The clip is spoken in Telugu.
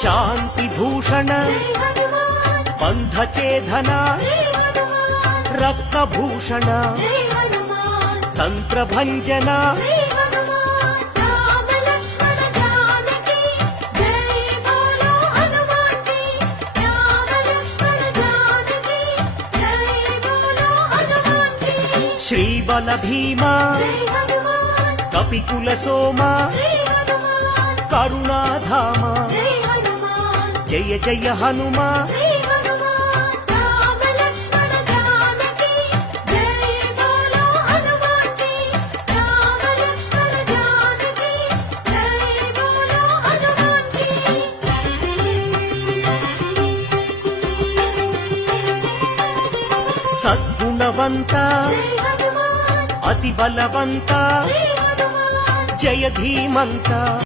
శాంతి భూషణ బంధ చేధన రత్నభూషణ తంత్రభంజన శ్రీబల భీమా కపికుల సోమ కరుణాధామ జయ జయ హనుమా సద్గుణవంత అతి బలవంత జయ ధీమంత